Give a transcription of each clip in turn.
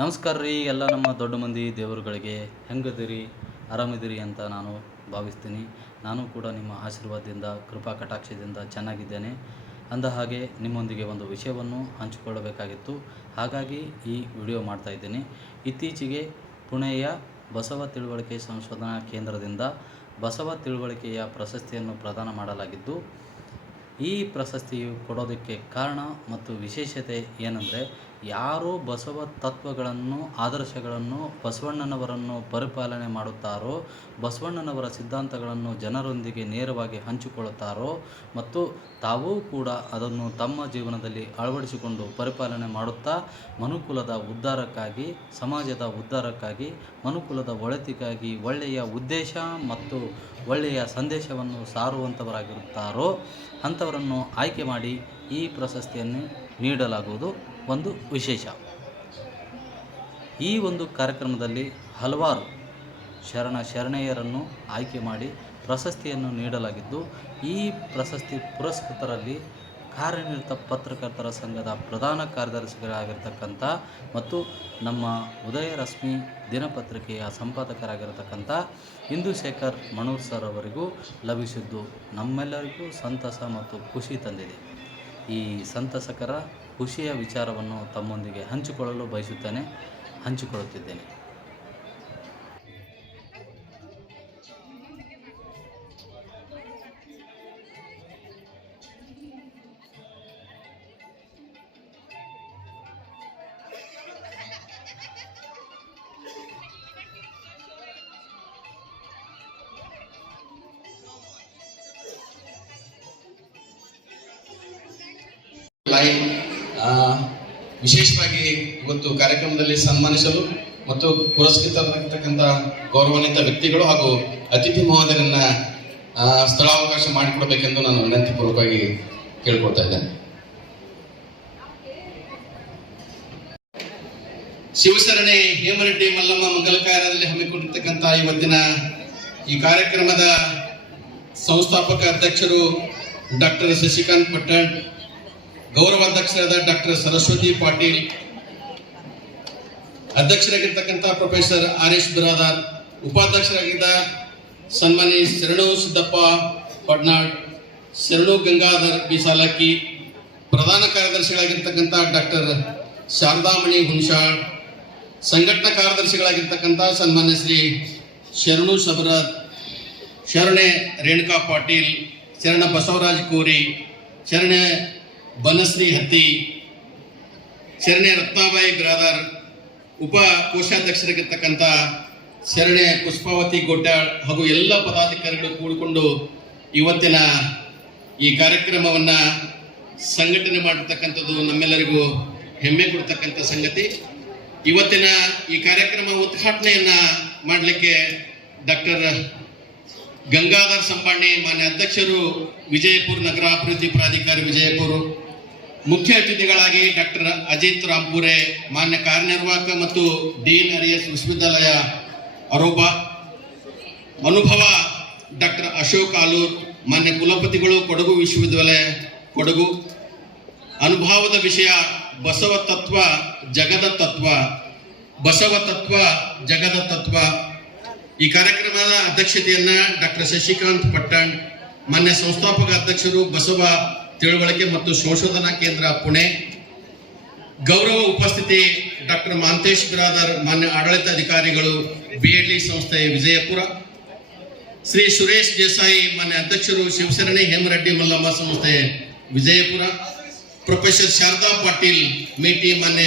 ನಮಸ್ಕಾರ ರೀ ಎಲ್ಲ ನಮ್ಮ ದೊಡ್ಡ ಮಂದಿ ದೇವರುಗಳಿಗೆ ಹೆಂಗದಿರಿ ಆರಾಮಿದಿರಿ ಅಂತ ನಾನು ಭಾವಿಸ್ತೀನಿ. ನಾನು ಕೂಡ ನಿಮ್ಮ ಆಶೀರ್ವಾದದಿಂದ ಕೃಪಾ ಕಟಾಕ್ಷದಿಂದ ಚೆನ್ನಾಗಿದ್ದೇನೆ. ಅಂದ ಹಾಗೆ ನಿಮ್ಮೊಂದಿಗೆ ಒಂದು ವಿಷಯವನ್ನು ಹಂಚಿಕೊಳ್ಳಬೇಕಾಗಿತ್ತು, ಹಾಗಾಗಿ ಈ ವಿಡಿಯೋ ಮಾಡ್ತಾಯಿದ್ದೀನಿ. ಇತ್ತೀಚೆಗೆ ಪುಣೆಯ ಬಸವ ತಿಳುವಳಿಕೆ ಸಂಶೋಧನಾ ಕೇಂದ್ರದಿಂದ ಬಸವ ತಿಳುವಳಿಕೆಯ ಪ್ರಶಸ್ತಿಯನ್ನು ಪ್ರದಾನ ಮಾಡಲಾಗಿದ್ದು, ಈ ಪ್ರಶಸ್ತಿಯು ಕೊಡೋದಕ್ಕೆ ಕಾರಣ ಮತ್ತು ವಿಶೇಷತೆ ಏನಂದರೆ, ಯಾರು ಬಸವ ತತ್ವಗಳನ್ನು ಆದರ್ಶಗಳನ್ನು ಬಸವಣ್ಣನವರನ್ನು ಪರಿಪಾಲನೆ ಮಾಡುತ್ತಾರೋ, ಬಸವಣ್ಣನವರ ಸಿದ್ಧಾಂತಗಳನ್ನು ಜನರೊಂದಿಗೆ ನೇರವಾಗಿ ಹಂಚಿಕೊಳ್ಳುತ್ತಾರೋ ಮತ್ತು ತಾವೂ ಕೂಡ ಅದನ್ನು ತಮ್ಮ ಜೀವನದಲ್ಲಿ ಅಳವಡಿಸಿಕೊಂಡು ಪರಿಪಾಲನೆ ಮಾಡುತ್ತಾ ಮನುಕುಲದ ಉದ್ಧಾರಕ್ಕಾಗಿ, ಸಮಾಜದ ಉದ್ಧಾರಕ್ಕಾಗಿ, ಮನುಕುಲದ ಒಳಿತಿಗಾಗಿ ಒಳ್ಳೆಯ ಉದ್ದೇಶ ಮತ್ತು ಒಳ್ಳೆಯ ಸಂದೇಶವನ್ನು ಸಾರುವಂಥವರಾಗಿರುತ್ತಾರೋ ಅಂಥವರನ್ನು ಆಯ್ಕೆ ಮಾಡಿ ಈ ಪ್ರಶಸ್ತಿಯನ್ನು ನೀಡಲಾಗುವುದು ಒಂದು ವಿಶೇಷ. ಈ ಒಂದು ಕಾರ್ಯಕ್ರಮದಲ್ಲಿ ಹಲವಾರು ಶರಣೆಯರನ್ನು ಆಯ್ಕೆ ಮಾಡಿ ಪ್ರಶಸ್ತಿಯನ್ನು ನೀಡಲಾಗಿದ್ದು, ಈ ಪ್ರಶಸ್ತಿ ಪುರಸ್ಕೃತರಲ್ಲಿ ಕಾರ್ಯನಿರತ ಪತ್ರಕರ್ತರ ಸಂಘದ ಪ್ರಧಾನ ಕಾರ್ಯದರ್ಶಿಗಳಾಗಿರ್ತಕ್ಕಂಥ ಮತ್ತು ನಮ್ಮ ಉದಯ ರಶ್ಮಿ ದಿನಪತ್ರಿಕೆಯ ಸಂಪಾದಕರಾಗಿರತಕ್ಕಂಥ ಇಂದುಶೇಖರ್ ಮಣೂರ್ ಸರ್ ಅವರಿಗೂ ಲಭಿಸಿದ್ದು ನಮ್ಮೆಲ್ಲರಿಗೂ ಸಂತಸ ಮತ್ತು ಖುಷಿ ತಂದಿದೆ. ಈ ಸಂತಸಕರ ಖುಷಿಯ ವಿಚಾರವನ್ನು ತಮ್ಮೊಂದಿಗೆ ಹಂಚಿಕೊಳ್ಳಲು ಹಂಚಿಕೊಳ್ಳುತ್ತಿದ್ದೇನೆ. ವಿಶೇಷವಾಗಿ ಇವತ್ತು ಕಾರ್ಯಕ್ರಮದಲ್ಲಿ ಸನ್ಮಾನಿಸಲು ಮತ್ತು ಪುರಸ್ಕೃತರಾಗಿರ್ತಕ್ಕಂಥ ಗೌರವಾನ್ವಿತ ವ್ಯಕ್ತಿಗಳು ಹಾಗೂ ಅತಿಥಿ ಮಹೋದಯರನ್ನ ಸ್ಥಳಾವಕಾಶ ಮಾಡಿಕೊಡಬೇಕೆಂದು ನಾನು ವಿನಂತಿಪೂರ್ವಕವಾಗಿ ಕೇಳ್ಕೊಳ್ತಾ ಇದ್ದೇನೆ. ಶಿವಶರಣೆ ಹೇಮರೆಡ್ಡಿ ಮಲ್ಲಮ್ಮ ಮಂಗಲಕಾರ್ಯದಲ್ಲಿ ಹಮ್ಮಿಕೊಂಡಿರ್ತಕ್ಕಂಥ ಇವತ್ತಿನ ಈ ಕಾರ್ಯಕ್ರಮದ ಸಂಸ್ಥಾಪಕ ಅಧ್ಯಕ್ಷರು ಡಾಕ್ಟರ್ ಶಶಿಕಾಂತ್ ಪಟ್ಟಣ್, ಗೌರವಾಧ್ಯಕ್ಷರಾದ ಡಾಕ್ಟರ್ ಸರಸ್ವತಿ ಪಾಟೀಲ್, ಅಧ್ಯಕ್ಷರಾಗಿರ್ತಕ್ಕಂಥ ಪ್ರೊಫೆಸರ್ ಆರ್.ಎಸ್. ಬಿರಾದಾರ್, ಉಪಾಧ್ಯಕ್ಷರಾಗಿದ್ದ ಸನ್ಮಾನಿ ಶರಣು ಸಿದ್ದಪ್ಪ ಪಡ್ನಾಳ್, ಶರಣು ಗಂಗಾಧರ್ ಬಿ ಸಾಲಕ್ಕಿ, ಪ್ರಧಾನ ಕಾರ್ಯದರ್ಶಿಗಳಾಗಿರ್ತಕ್ಕಂಥ ಡಾಕ್ಟರ್ ಶಾರದಾಮಣಿ ಹುಣಸಾಳ್, ಸಂಘಟನಾ ಕಾರ್ಯದರ್ಶಿಗಳಾಗಿರ್ತಕ್ಕಂಥ ಸನ್ಮಾನ್ಯ ಶ್ರೀ ಶರಣು ಸಬರದ್, ಶರಣೆ ರೇಣುಕಾ ಪಾಟೀಲ್, ಶರಣ ಬಸವರಾಜ್ ಕೋರಿ, ಶರಣೆ ಬನಶ್ರೀ ಹತ್ತಿ, ಶರಣೆ ರತ್ನಾಬಾಯಿ ಬಿರಾದಾರ್, ಉಪ ಕೋಶಾಧ್ಯಕ್ಷರಾಗಿರ್ತಕ್ಕಂಥ ಶರಣೆ ಪುಷ್ಪಾವತಿ ಗೋಟ್ಯಾಳ್ ಹಾಗೂ ಎಲ್ಲ ಪದಾಧಿಕಾರಿಗಳು ಕೂಡಿಕೊಂಡು ಇವತ್ತಿನ ಈ ಕಾರ್ಯಕ್ರಮವನ್ನ ಸಂಘಟನೆ ಮಾಡಿರ್ತಕ್ಕಂಥದ್ದು ನಮ್ಮೆಲ್ಲರಿಗೂ ಹೆಮ್ಮೆ ಕೊಡ್ತಕ್ಕಂಥ ಸಂಗತಿ. ಇವತ್ತಿನ ಈ ಕಾರ್ಯಕ್ರಮ ಉದ್ಘಾಟನೆಯನ್ನ ಮಾಡಲಿಕ್ಕೆ ಡಾಕ್ಟರ್ ಗಂಗಾಧರ್ ಸಂಬಾಣಿ ಮಾನ್ಯ ಅಧ್ಯಕ್ಷರು, ವಿಜಯಪುರ ನಗರಾಭಿವೃದ್ಧಿ ಪ್ರಾಧಿಕಾರ ವಿಜಯಪುರ, ಮುಖ್ಯ ಅತಿಥಿಗಳಾಗಿ ಡಾಕ್ಟರ್ ಅಜಿತ್ ರಾಂಪುರೆ, ಮಾನ್ಯ ಕಾರ್ಯನಿರ್ವಾಹಕ ಮತ್ತು ಡೀನ್ ಆರ್ಎಸ್ ವಿಶ್ವವಿದ್ಯಾಲಯ ಅರೋಬಾ, ಅನುಭವ ಡಾಕ್ಟರ್ ಅಶೋಕ್ ಆಲೂರ್, ಮಾನ್ಯ ಕುಲಪತಿಗಳು ಕೊಡಗು ವಿಶ್ವವಿದ್ಯಾಲಯ ಕೊಡಗು, ಅನುಭವದ ವಿಷಯ ಬಸವ ತತ್ವ ಜಗದ ತತ್ವ, ಬಸವ ತತ್ವ ಜಗದ ತತ್ವ. ಈ ಕಾರ್ಯಕ್ರಮದ ಅಧ್ಯಕ್ಷತೆಯನ್ನ ಡಾಕ್ಟರ್ ಶಶಿಕಾಂತ್ ಪಟ್ಟಣ್, ಮಾನ್ಯ ಸಂಸ್ಥಾಪಕ ಅಧ್ಯಕ್ಷರು ಬಸವ ತಿಳುವಳಿಕೆ ಮತ್ತು ಸಂಶೋಧನಾ ಕೇಂದ್ರ ಪುಣೆ, ಗೌರವ ಉಪಸ್ಥಿತಿ ಡಾಕ್ಟರ್ ಮಾಂತೇಶ್ ಬಿರಾದಾರ್, ಮಾನ್ಯ ಆಡಳಿತಾಧಿಕಾರಿಗಳು ಬಿಎಡ್ಲಿ ಸಂಸ್ಥೆ ವಿಜಯಪುರ, ಶ್ರೀ ಸುರೇಶ್ ದೇಸಾಯಿ, ಮಾನ್ಯ ಅಧ್ಯಕ್ಷರು ಶಿವಶರಣೆ ಹೇಮರೆಡ್ಡಿ ಮಲ್ಲಮ್ಮ ಸಂಸ್ಥೆ ವಿಜಯಪುರ, ಪ್ರೊಫೆಸರ್ ಶಾರದಾ ಪಾಟೀಲ್ ಮೇಟಿ, ಮಾನ್ಯ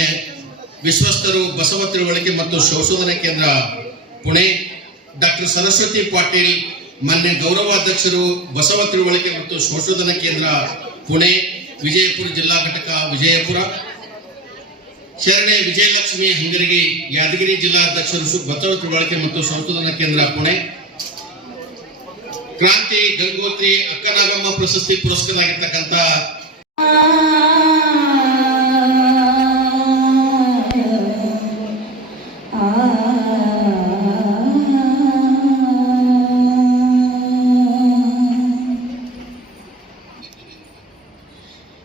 ವಿಶ್ವಸ್ತರು ಬಸವ ತಿಳುವಳಿಕೆ ಮತ್ತು ಸಂಶೋಧನಾ ಕೇಂದ್ರ ಪುಣೆ, ಡಾಕ್ಟರ್ ಸರಸ್ವತಿ ಪಾಟೀಲ್, ಮಾನ್ಯ ಗೌರವಾಧ್ಯಕ್ಷರು ಬಸವ ತಿಳುವಳಿಕೆ ಮತ್ತು ಸಂಶೋಧನಾ ಕೇಂದ್ರ ಪುಣೆ, ವಿಜಯಪುರ ಜಿಲ್ಲಾ ಘಟಕ ವಿಜಯಪುರ, ಶರಣೆ ವಿಜಯಲಕ್ಷ್ಮಿ ಹಂಗರಗಿ, ಯಾದಗಿರಿ ಜಿಲ್ಲಾಧ್ಯಕ್ಷರು ಬಸವ ತಿಳುವಳಿಕೆ ಮತ್ತು ಸಂಶೋಧನಾ ಕೇಂದ್ರ ಪುಣೆ, ಕ್ರಾಂತಿ ಗಂಗೋತ್ರಿ ಅಕ್ಕನಾಗಮ್ಮ ಪ್ರಶಸ್ತಿ ಪುರಸ್ಕೃತರಾಗಿರ್ತಕ್ಕಂಥ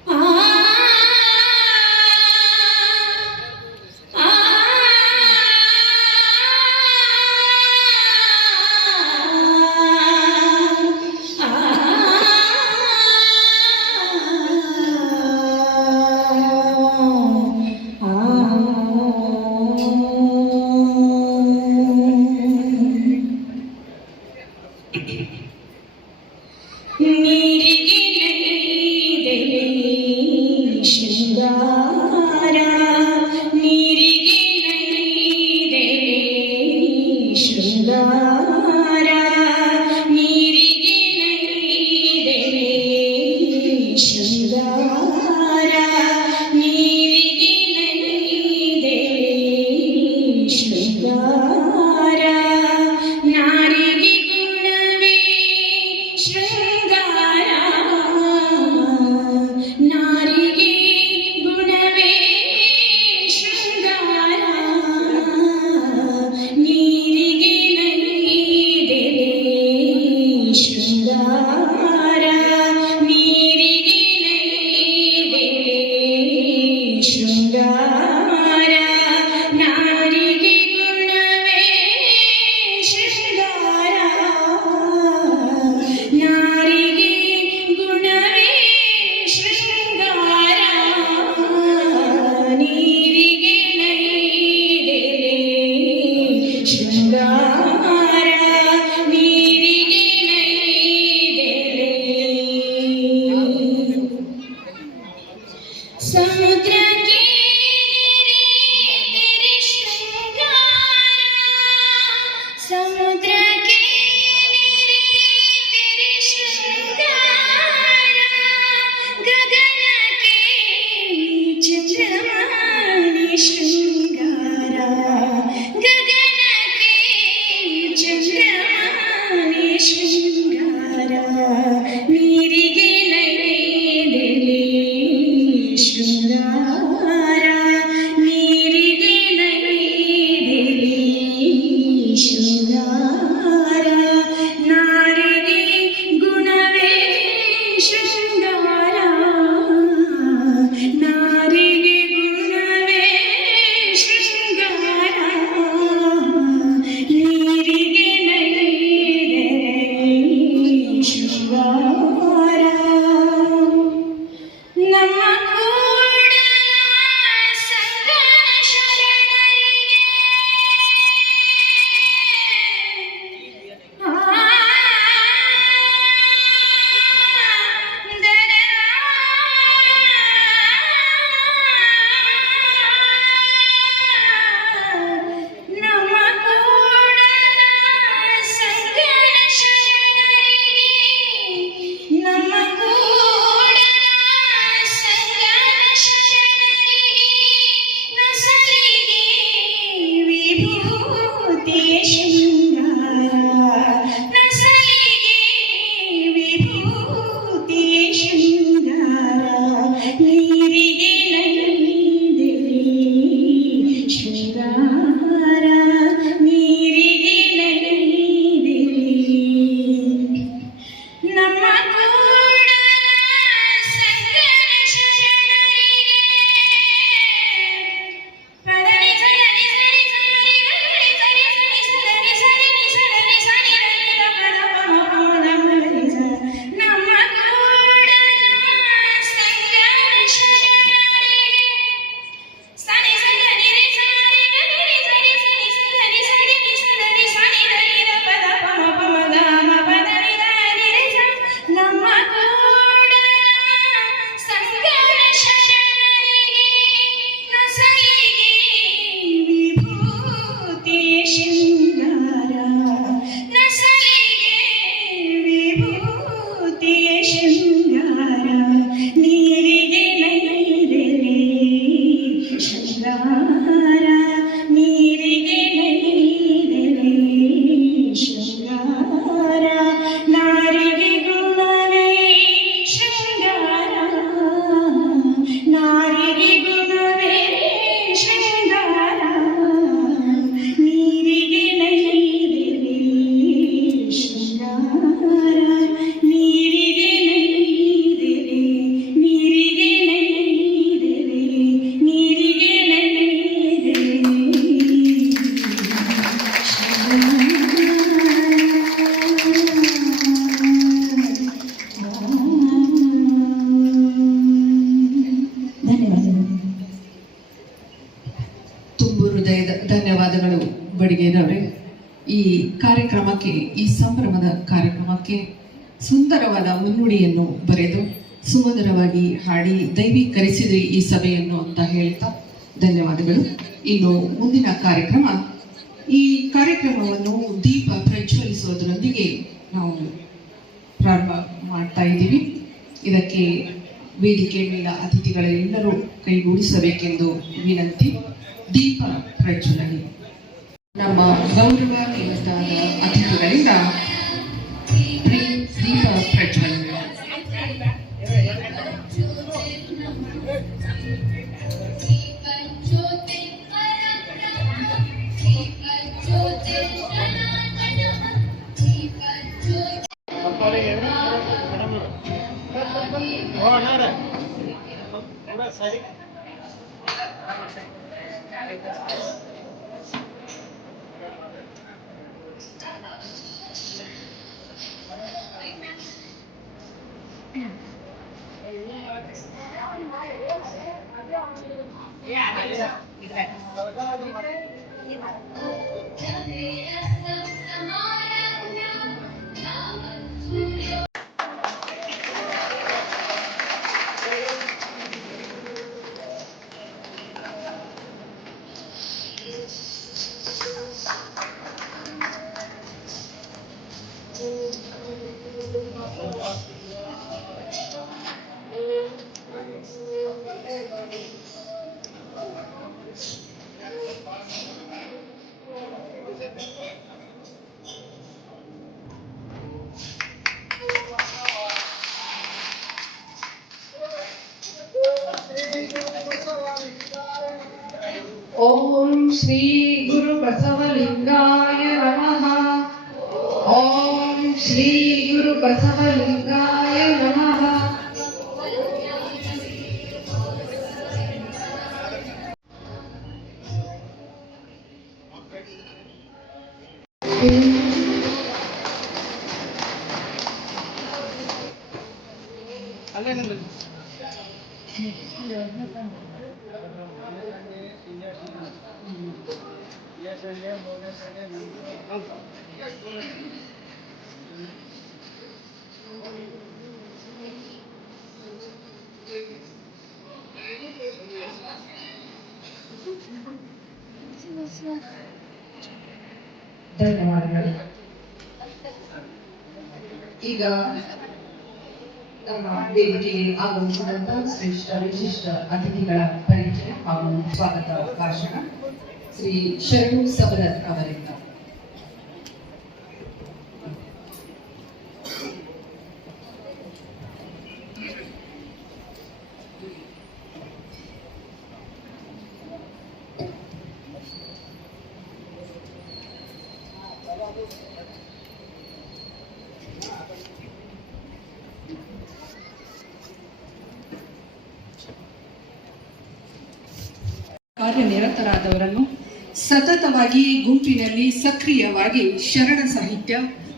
Ah समुद्र के तेरे श्रृंगार, समुद्र के तेरे श्रृंगार, गगन के चंद्रमा ने श्रृंगार, गगन के चंद्रमा ने श्रृंगार, ನೀರಿಗೆ ನೈದೆಲೆ ಶೃಂಗಾರ, ನೀರಿಗೆ ನೈದೆಲೆ ಶೃಂಗಾರ, ನಾರಿಗೆ ಗುಣವೇ ಶೃಂಗಾರ, ನಾರಿಗೆ ಗುಣವೇ ಶೃಂಗಾರ, ನೀರಿಗೆ ನೈದೆಲೆ ಶೃಂಗಾರ. ನಮ್ಮ ಕೂಡಲ ಸಂಗನ ಶರಣರಿಗೆ ನಮ್ಮ ಕೂಡಲ ಸಂಗನ ಶರಣರಿಗೆ, ನಮ್ಮ ಕೂಡಲ ಸಂಗನ ಶರಣರಿಗೆ, ನಸಲಿಗೆ ವಿಭೂತಿ ಶೃಂಗಾರ, ನಸಲಿಗೆ ವಿಭೂತಿ ಶೃಂಗಾರ, ನೀರಿಗೆ ನೈದೆಲೆ ಶೃಂಗಾರ, ನೀರಿಗೆ ನೈದೆಲೆ. ನಮ್ಮ ಕೂಡಲ ಸಂಗನ ಶರಣರಿಗೆ ಪದನಿ ಸರಿ ಸರಿ ಸರಿ ಗರಿ ಸರಿ ಸರಿ ಸರಿ ಸರಿ ಸರಿ ಸರಿ ರಲಿದ ಪದ ಪಮ ಪಮದ ಮರಿಸ. ನಮ್ಮ ಕೂಡಲ ಸಂಗನ ಶರಣರಿಗೆ ಸರಿ ಸರಿ ರಿ ಸರಿ ಗರಿ ಸರಿ ಸರಿ ಸರಿ ಸರಿ ಸರಿ ಸರಿ ರಲಿದ ಪದ ಪಮ ಪಮದ ಮ ಪದನಿ ದಾನಿ ರಿ ಸ. ನಮ್ಮ ಕೂಡಲ ಸಂಗನ ಶರಣರಿಗೆ, ನಸಲಿಗೆ ವಿಭೂತಿ ಶೃಂಗಾರ, ನಸಲಿಗೆ ವಿಭೂತಿ ಶೃಂಗಾರ, ನೀರಿಗೆ ನೈದೆಲೆ ಶೃಂಗಾರ, ನೀರಿಗೆ ನೈದೆಲೆ ಶೃಂಗಾರ, ನಾರಿಗೆ ಗುಣವೇ ಶೃಂಗಾರ, ನಾರಿಗೆ ಗುಣವೇ ಶೃಂಗಾರ, ನೀರಿಗೆ ನೈದೆಲೆ ಶೃಂಗಾರ, ನೀರಿಗೆ ನೈದೆಲೆ, ನೀರಿಗೆ ನೈದೆಲೆ, ನೀರಿಗೆ ನೈದೆಲೆ ಧನ್ಯವಾದಗಳು. ತುಂಬು ಹೃದಯದ ಧನ್ಯವಾದಗಳು ಬಡಿಗೇರವರೇ. ಈ ಕಾರ್ಯಕ್ರಮಕ್ಕೆ, ಈ ಸಂಭ್ರಮದ ಕಾರ್ಯಕ್ರಮಕ್ಕೆ ಸುಂದರವಾದ ಮುನ್ನುಡಿಯನ್ನು ಬರೆದು ಸುಮಧುರವಾಗಿ ಹಾಡಿ ದೈವೀಕರಿಸಿದ್ರಿ ಈ ಸಭೆಯನ್ನು ಅಂತ ಹೇಳ್ತಾ ಧನ್ಯವಾದಗಳು. ಇನ್ನು ಮುಂದಿನ ಕಾರ್ಯಕ್ರಮ, ಈ ಕಾರ್ಯಕ್ರಮವನ್ನು ದೀಪ ಪ್ರಜ್ವಲಿಸುವುದರೊಂದಿಗೆ ನಾವು ಪ್ರಾರಂಭ ಮಾಡ್ತಾ ಇದ್ದೀವಿ. ಇದಕ್ಕೆ ವೇದಿಕೆ ಮೇಲ ಅತಿಥಿಗಳೆಲ್ಲರೂ ಕೈಗೂಡಿಸಬೇಕೆಂದು ವಿನಂತಿ. ದೀಪ ಪ್ರಜ್ವಲನೆ. ನಮ್ಮ ಗೌರವಾನ್ವಿತ ಅತಿಥಿಗಳಿಂದ ದೀಪ ಪ್ರಜ್ವಲನೆ. ಓಂ ಶ್ರೀ ಗುರು ಬಸವಲಿಂಗಾಯ ನಮಃ. ಓಂ ಶ್ರೀ ಗುರು ಬಸವಲಿಂಗಾಯ ನಮಃ. ಧನ್ಯವಾದಗಳು. ಈಗ ನಮ್ಮ ವೇದಿಕೆಗೆ ಆಗಮಿಸಿದಂತ ಶ್ರೇಷ್ಠ ವಿಶಿಷ್ಟ ಅತಿಥಿಗಳ ಪರಿಚಯ ಹಾಗೂ ಸ್ವಾಗತ ಭಾಷಣ ಶ್ರೀ ಶರಣು ಸಬರದ್ ಅವರಿಂದ. ಕಾರ್ಯನಿರತರಾದವರನ್ನು ಸತತವಾಗಿ ಗುಂಪಿನಲ್ಲಿ ಸಕ್ರಿಯವಾಗಿ ಶರಣ ಸಾಹಿತ್ಯ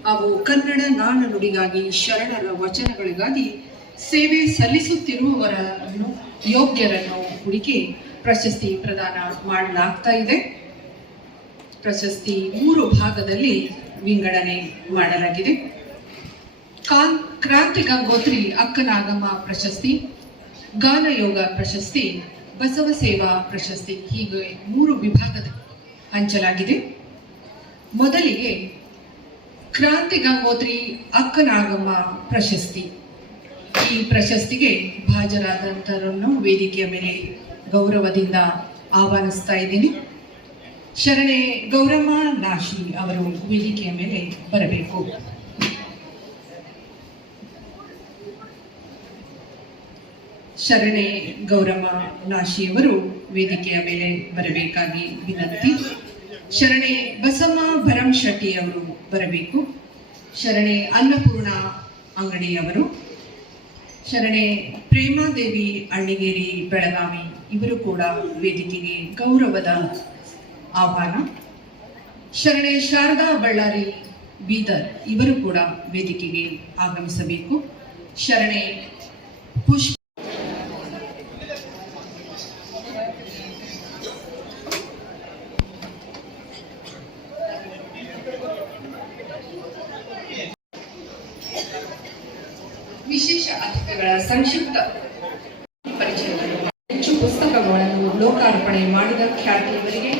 ಹಾಗೂ ಕನ್ನಡ ನಾಣ್ಣುಡಿಗಾಗಿ ಶರಣರ ವಚನಗಳಿಗಾಗಿ ಸೇವೆ ಸಲ್ಲಿಸುತ್ತಿರುವವರನ್ನು ಯೋಗ್ಯರನ್ನು ಹುಡುಕಿ ಪ್ರಶಸ್ತಿ ಪ್ರದಾನ ಮಾಡಲಾಗ್ತಾ ಇದೆ. ಪ್ರಶಸ್ತಿ 3 ಭಾಗದಲ್ಲಿ ವಿಂಗಡಣೆ ಮಾಡಲಾಗಿದೆ. ಕ್ರಾಂತಿ ಗಂಗೋತ್ರಿ ಅಕ್ಕನಾಗಮ್ಮ ಪ್ರಶಸ್ತಿ, ಗಾನಯೋಗ ಪ್ರಶಸ್ತಿ, ಬಸವ ಸೇವಾ ಪ್ರಶಸ್ತಿ ಹೀಗೆ 3 ವಿಭಾಗದ ಹಂಚಲಾಗಿದೆ. ಮೊದಲಿಗೆ ಕ್ರಾಂತಿ ಗಂಗೋತ್ರಿ ಅಕ್ಕನಾಗಮ್ಮ ಪ್ರಶಸ್ತಿ. ಈ ಪ್ರಶಸ್ತಿಗೆ ಭಾಜರಾದಂತರನ್ನು ವೇದಿಕೆಯ ಮೇಲೆ ಗೌರವದಿಂದ ಆಹ್ವಾನಿಸ್ತಾ ಇದ್ದೀನಿ. ಶರಣೆ ಗೌರಮ್ಮ ನಾಶಿ ಅವರು ವೇದಿಕೆಯ ಮೇಲೆ ಬರಬೇಕು. ಶರಣೆ ಗೌರಮ್ಮ ನಾಶಿಯವರು ವೇದಿಕೆಯ ಮೇಲೆ ಬರಬೇಕಾಗಿ ವಿನಂತಿ. ಶರಣೆ ಬಸಮ್ಮ ಭರಂಶೆಟ್ಟಿ ಅವರು ಬರಬೇಕು. ಶರಣೆ ಅನ್ನಪೂರ್ಣ ಅಂಗಡಿಯವರು, ಶರಣೆ ಪ್ರೇಮಾದೇವಿ ಅಳ್ಳಿಗೇರಿ ಬೆಳಗಾವಿ ಇವರು ಕೂಡ ವೇದಿಕೆಗೆ ಗೌರವದ ಆಹ್ವಾನ. ಶರಣೆ ಶಾರದಾ ಬಳ್ಳಾರಿ ಬೀದರ್ ಇವರು ಕೂಡ ವೇದಿಕೆಗೆ ಆಗಮಿಸಬೇಕು. ಶರಣೆ ಪುಷ್ಪ ವಿಶೇಷ ಅತಿಥಿಗಳ ಸಂಕ್ಷಿಪ್ತ ಪರಿಚಯಗಳು. ಹೆಚ್ಚು ಪುಸ್ತಕಗಳನ್ನು ಲೋಕಾರ್ಪಣೆ ಮಾಡಿದ ಖ್ಯಾತಿಯವರಿಗೆ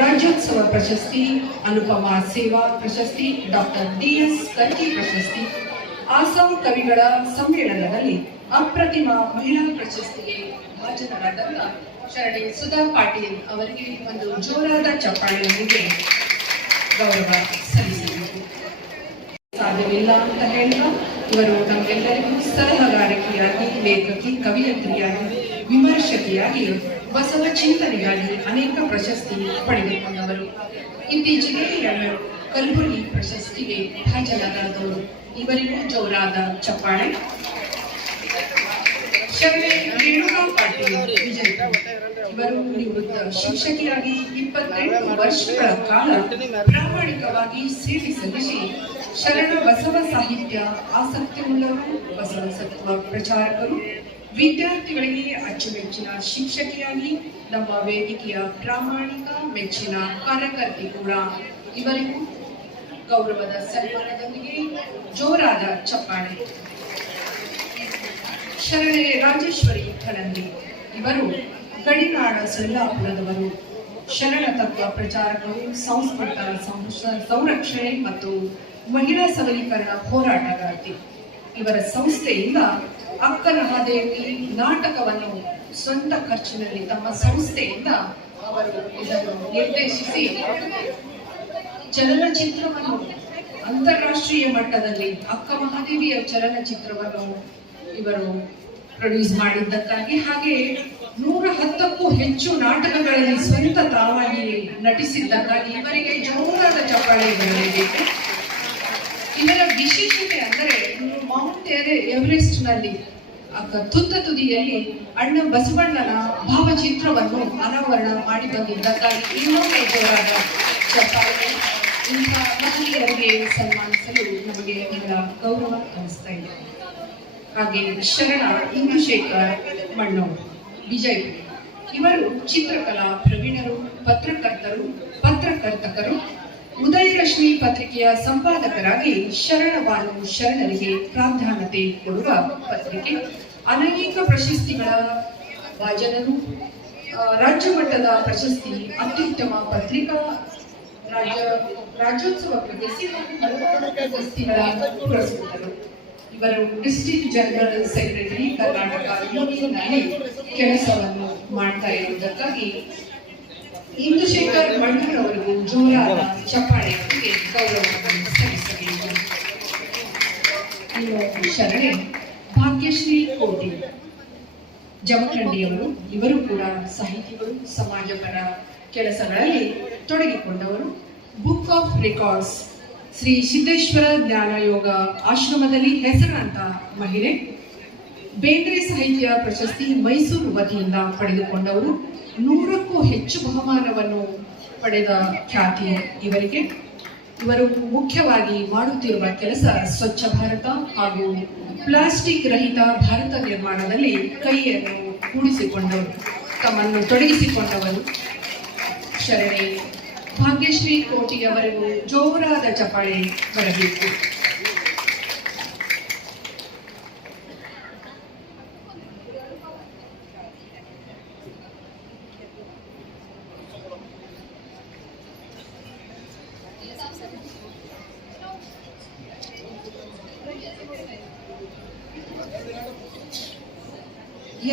ರಾಜ್ಯೋತ್ಸವ ಪ್ರಶಸ್ತಿ, ಅನುಪಮ ಸೇವಾ ಪ್ರಶಸ್ತಿ, ಡಾಕ್ಟರ್ DS ಕರ್ಕಿ ಪ್ರಶಸ್ತಿ, ಆಸಾಂ ಕವಿಗಳ ಸಮ್ಮೇಳನದಲ್ಲಿ ಅಪ್ರತಿಮ ಮಹಿಳಾ ಪ್ರಶಸ್ತಿಗೆ ಭಾಜನರಾದಂತ ಶರಣೆ ಸುಧಾ ಪಾಟೀಲ್ ಅವರಿಗೆ ಒಂದು ಜೋರಾದ ಚಪ್ಪಾಳೆಯೊಂದಿಗೆ ಗೌರವ ಸಲ್ಲಿಸಬೇಕು. ಸಾಧ್ಯವಿಲ್ಲ ಅಂತ ಹೇಳುವ ಇವರು ನಮ್ಮೆಲ್ಲರಿಗೂ ಸಲಹೆಗಾರಿಕೆಯಾಗಿ, ಲೇಖಕಿ, ಕವಿಯತ್ರಿಯಾಗಿ, ವಿಮರ್ಶಕಿಯಾಗಿ, ಬಸವ ಚಿಂತನೆಗಾಗಿ ಅನೇಕ ಪ್ರಶಸ್ತಿ ಪಡೆದುಕೊಂಡವರು. ಇತ್ತೀಚೆಗೆ 2 ಕಲಬುರಗಿ ಪ್ರಶಸ್ತಿಗೆ ಭಾಜನರಾದವರು. ಇವರಿಗೂ ಜೋರಾದ ಚಪ್ಪಾಳೆ. ಶರಣೆ ರೇಣುಕಾ ಪಾಟೀಲ್ ವಿಜಯಪುರ. ಇವರು ನಿವೃತ್ತ ಶಿಕ್ಷಕಿಯಾಗಿ 28 ವರ್ಷಗಳ ಕಾಲ ಪ್ರಾಮಾಣಿಕವಾಗಿ ಸೇವೆ ಸಲ್ಲಿಸಿ ಶರಣ ಬಸವ ಸಾಹಿತ್ಯ ಆಸಕ್ತಿಯುಳ್ಳವರು, ಬಸವ ಸತ್ವ ಪ್ರಚಾರಕರು, ವಿದ್ಯಾರ್ಥಿಗಳಿಗೆ ಅಚ್ಚುಮೆಚ್ಚಿನ ಶಿಕ್ಷಕಿಯಾಗಿ ನಮ್ಮ ವೇದಿಕೆಯ ಪ್ರಾಮಾಣಿಕ ಮೆಚ್ಚಿನ ಕಾರ್ಯಕರ್ತೆ ಕೂಡ. ಇವರಿಗೂ ಗೌರವದ ಸನ್ಮಾನದೊಂದಿಗೆ ಜೋರಾದ ಚಪ್ಪಾಳೆ. ಶರಣೆ ರಾಜೇಶ್ವರಿ ಕಳಂದಿ. ಇವರು ಗಡಿನಾಡ ಸೊಲ್ಲಾಪುರದವರು. ಶರಣ ತತ್ವ ಪ್ರಚಾರಕರು, ಸಂಸ್ಕೃತ ಸಂರಕ್ಷಣೆ ಮತ್ತು ಮಹಿಳಾ ಸಬಲೀಕರಣ ಹೋರಾಟಗಾರ್ತಿ. ಇವರ ಸಂಸ್ಥೆಯಿಂದ ಅಕ್ಕನಮಹಾದೇವಿ ನಾಟಕವನ್ನು ಸ್ವಂತ ಖರ್ಚಿನಲ್ಲಿ ತಮ್ಮ ಸಂಸ್ಥೆಯಿಂದ ಅವರು ಇದನ್ನು ನಿರ್ದೇಶಿಸಿ ಚಲನಚಿತ್ರವನ್ನು ಅಂತಾರಾಷ್ಟ್ರೀಯ ಮಟ್ಟದಲ್ಲಿ ಅಕ್ಕ ಮಹಾದೇವಿಯ ಚಲನಚಿತ್ರವನ್ನು ಇವರು ಪ್ರೊಡ್ಯೂಸ್ ಮಾಡಿದ್ದಕ್ಕಾಗಿ, ಹಾಗೆ 110ಕ್ಕೂ ಹೆಚ್ಚು ನಾಟಕಗಳಲ್ಲಿ ಸ್ವಂತ ತಾವಾಗಿ ನಟಿಸಿದ್ದಕ್ಕಾಗಿ ಇವರಿಗೆ ಜೋರಾದ ಚಪ್ಪಾಳೆ ಬರಲೇಬೇಕು. ಇದರ ವಿಶೇಷತೆ ಅಂದರೆ ಇವರು ಮೌಂಟ್ ಎವರೆಸ್ಟ್ ನಲ್ಲಿ ತುತ್ತ ತುದಿಯಲ್ಲಿ ಅಣ್ಣ ಬಸವಣ್ಣನ ಭಾವಚಿತ್ರವನ್ನು ಅನಾವರಣ ಮಾಡಿ ಬಂದಿದ್ದಕ್ಕಾಗಿ ಇನ್ನೊಮ್ಮೆ ಜೋರಾದ ಚಪ್ಪಾಳೆ. ಇಂಥ ಮಹನೀಯರಿಗೆ ಸನ್ಮಾನಿಸಲು ನಮಗೆ ಇದರ ಗೌರವ ಅನಿಸ್ತಾ ಇದೆ. ಹಾಗೆ ಶರಣ ಇಂದುಶೇಖರ್ ಮಣ್ಣವರು, ವಿಜಯಪುರ, ಇವರು ಚಿತ್ರಕಲಾ ಪ್ರವೀಣರು, ಪತ್ರಕರ್ತಕರು. ಉದಯರಶ್ಮಿ ಪತ್ರಿಕೆಯ ಸಂಪಾದಕರಾಗಿ ಶರಣವಾನು ಶರಣರಿಗೆ ಪ್ರಾಧಾನ್ಯತೆ ಕೊಡುವ ಪತ್ರಿಕೆ, ಅನೇಕ ಪ್ರಶಸ್ತಿಗಳ ಭಾಜನರು, ರಾಜ್ಯ ಮಟ್ಟದ ಪ್ರಶಸ್ತಿ, ಅತ್ಯುತ್ತಮ ಪತ್ರಿಕಾ ರಾಜ್ಯೋತ್ಸವ ಪ್ರಶಸ್ತಿಗಳ ಪುರಸ್ಕೃತರು. ಇವರು ಡಿಸ್ಟ್ರಿಕ್ಟ್ ಜನರಲ್ ಸೆಕ್ರೆಟರಿ ಕರ್ನಾಟಕ ಯೂನಿಯನ್ನಲ್ಲಿ ಕೆಲಸವನ್ನು ಮಾಡ್ತಾ ಇರುವುದಕ್ಕಾಗಿ ಇಂದುಶೇಖರ್ ಮಣ್ಣೂರ್ ಅವರಿಗೂ ಜೋರಾದ ಚಪ್ಪಾಳೆಯೊಂದಿಗೆ ಗೌರವವನ್ನು ಸಲ್ಲಿಸಬೇಕು. ಇನ್ನು ಶರಣೆ ಭಾಗ್ಯಶ್ರೀ ಕೋಟಿ ಜಮಖಂಡಿಯವರು, ಇವರು ಕೂಡ ಸಾಹಿತಿಗಳು, ಸಮಾಜಪರ ಕೆಲಸಗಳಲ್ಲಿ ತೊಡಗಿಕೊಂಡವರು. Book of records Shri Siddeshwara Jnana Yoga ಆಶ್ರಮದಲ್ಲಿ ಹೆಸರಾಂತ ಮಹಿಳೆ. ಬೇಂದ್ರೆ ಸಾಹಿತ್ಯ ಪ್ರಶಸ್ತಿ ಮೈಸೂರು ವತಿಯಿಂದ ಪಡೆದುಕೊಂಡವರು. 100ಕ್ಕೂ ಹೆಚ್ಚು ಬಹುಮಾನವನ್ನು ಪಡೆದ ಖ್ಯಾತಿ ಇವರಿಗೆ. ಇವರು ಮುಖ್ಯವಾಗಿ ಮಾಡುತ್ತಿರುವ ಕೆಲಸ ಸ್ವಚ್ಛ ಭಾರತ ಹಾಗೂ ಪ್ಲಾಸ್ಟಿಕ್ ರಹಿತ ಭಾರತ ನಿರ್ಮಾಣದಲ್ಲಿ ಕೈಯನ್ನು ಕೂಡಿಸಿಕೊಂಡವರು, ತಮ್ಮನ್ನು ತೊಡಗಿಸಿಕೊಂಡವರು. ಶರಣೆ ಭಾಗ್ಯಶ್ರೀ ಕೋಟಿಯವರೆಗೂ ಜೋರಾದ ಚಪ್ಪಾಳೆ ಬರಬೇಕು.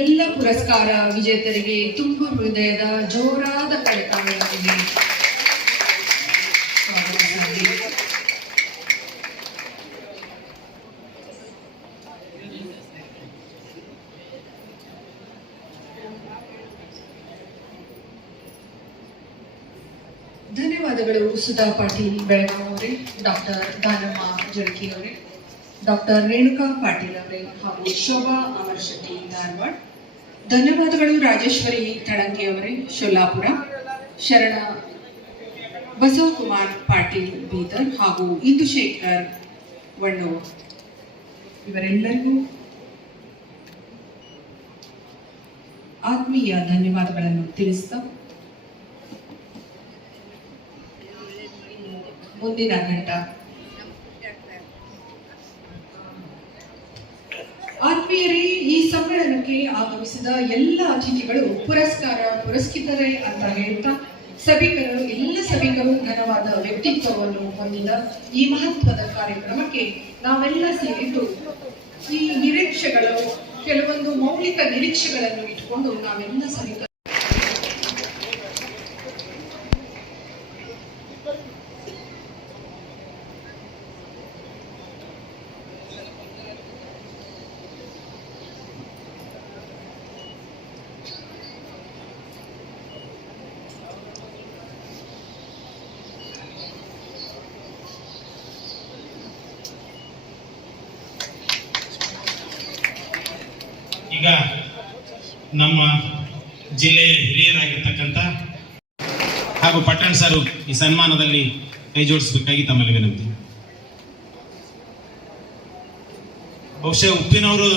ಎಲ್ಲ ಪುರಸ್ಕಾರ ವಿಜೇತರಿಗೆ ತುಂಬು ಹೃದಯದ ಜೋರಾದ ಕಳಕಳಿಯೊಂದಿಗೆ ಧನ್ಯವಾದಗಳು. ಸುಧಾ ಪಾಟೀಲ್ ಬೆಳಗಾವಿ ಅವರೇ, ಡಾಕ್ಟರ್ ದಾನಮ್ಮ ಜರಕಿ ಅವರೇ, ಡಾಕ್ಟರ್ ರೇಣುಕಾ ಪಾಟೀಲ್ ಅವರೇ ಹಾಗೂ ಶೋಭಾ ಅಮರ್ ಶೆಟ್ಟಿ ಧಾರವಾಡ. ಧನ್ಯವಾದಗಳು ರಾಜೇಶ್ವರಿ ತಳಂಗಿ ಅವರೇ ಶೋಲಾಪುರ, ಶರಣ ಬಸವಕುಮಾರ್ ಪಾಟೀಲ್ ಬೀದರ್ ಹಾಗೂ ಇಂದುಶೇಖರ್ ವಣ್ಣೂರ್, ಇವರೆಲ್ಲರಿಗೂ ಆತ್ಮೀಯ ಧನ್ಯವಾದಗಳನ್ನು ತಿಳಿಸ್ತಾ ಮುಂದಿನ ಘಟ್ಟ ಆತ್ಮೀಯರೇ, ಈ ಸಮ್ಮೇಳನಕ್ಕೆ ಆಗಮಿಸಿದ ಎಲ್ಲ ಅತಿಥಿಗಳು ಪುರಸ್ಕೃತರೇ ಅಂತ ಹೇಳ್ತಾ ಎಲ್ಲ ಸಭಿಕರು ಘನವಾದ ವ್ಯಕ್ತಿತ್ವವನ್ನು ಹೊಂದಿದ ಈ ಮಹತ್ವದ ಕಾರ್ಯಕ್ರಮಕ್ಕೆ ನಾವೆಲ್ಲ ಸೇರಿದ್ದು ಈ ನಿರೀಕ್ಷೆಗಳು, ಕೆಲವೊಂದು ಮೌಲಿಕ ನಿರೀಕ್ಷೆಗಳನ್ನು ಇಟ್ಟುಕೊಂಡು ನಾವೆಲ್ಲ ಸಭಿಕರು ಈಗ ನಮ್ಮ ಜಿಲ್ಲೆಯ ಹಿರಿಯರಾಗಿರ್ತಕ್ಕಂಥ ಹಾಗೂ ಪಟ್ಟಣ್ ಸರ್ ಈ ಸನ್ಮಾನದಲ್ಲಿ ಕೈ ಜೋಡಿಸಬೇಕಾಗಿ ತಮ್ಮಲ್ಲಿ ವಿನಂತಿ. ಬಹುಶಃ ಉಪ್ಪಿನವರು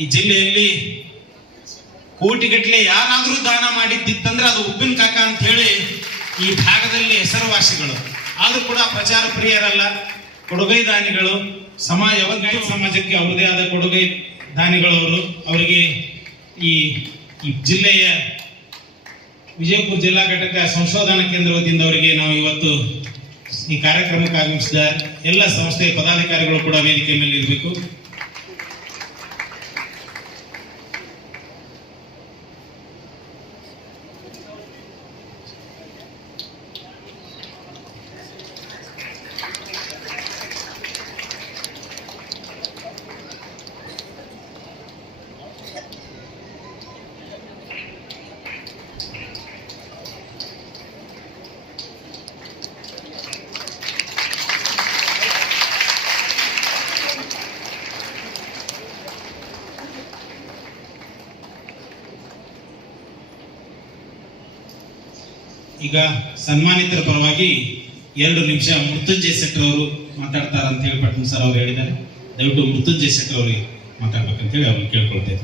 ಈ ಜಿಲ್ಲೆಯಲ್ಲಿ ಕೋಟಿಗಟ್ಟಲೆ ಯಾರಾದರೂ ದಾನ ಮಾಡಿದ್ದಿತ್ತಂದ್ರೆ ಅದು ಉಪ್ಪಿನ ಕಾಕ ಅಂತ ಹೇಳಿ ಈ ಭಾಗದಲ್ಲಿ ಹೆಸರುವಾಸಿಗಳು. ಆದ್ರೂ ಕೂಡ ಪ್ರಚಾರ ಪ್ರಿಯರಲ್ಲ, ಕೊಡುಗೈ ದಾನಿಗಳು. ಸಮಾಜಕ್ಕೆ ಅವರದೇ ಆದ ಕೊಡುಗೈ ದಾನಿಗಳವರು. ಅವರಿಗೆ ಈ ಜಿಲ್ಲೆಯ ವಿಜಯಪುರ ಜಿಲ್ಲಾ ಘಟಕ ಸಂಶೋಧನಾ ಕೇಂದ್ರ ವತಿಯಿಂದ ಅವರಿಗೆ ನಾವು ಇವತ್ತು ಈ ಕಾರ್ಯಕ್ರಮಕ್ಕೆ ಆಗಮಿಸಿದ ಎಲ್ಲ ಸಂಸ್ಥೆಯ ಪದಾಧಿಕಾರಿಗಳು ಕೂಡ ವೇದಿಕೆ ಮೇಲೆ ಇರಬೇಕು. ಈಗ ಸನ್ಮಾನಿತರ ಪರವಾಗಿ 2 ನಿಮಿಷ ಮೃತ್ಯುಂಜಯ ಶೆಟ್ಟರ್ ಅವರು ಮಾತಾಡ್ತಾರಂತ ಹೇಳಿ ಪಟ್ನ ಸರ್ ಅವ್ರು ಹೇಳಿದ್ದಾರೆ. ದಯವಿಟ್ಟು ಮೃತ್ಯುಂಜಯ ಶೆಟ್ಟರ್ ಅವರಿಗೆ ಮಾತಾಡ್ಬೇಕಂತ ಹೇಳಿ ಅವ್ರನ್ನ ಕೇಳ್ಕೊಳ್ತೇವೆ.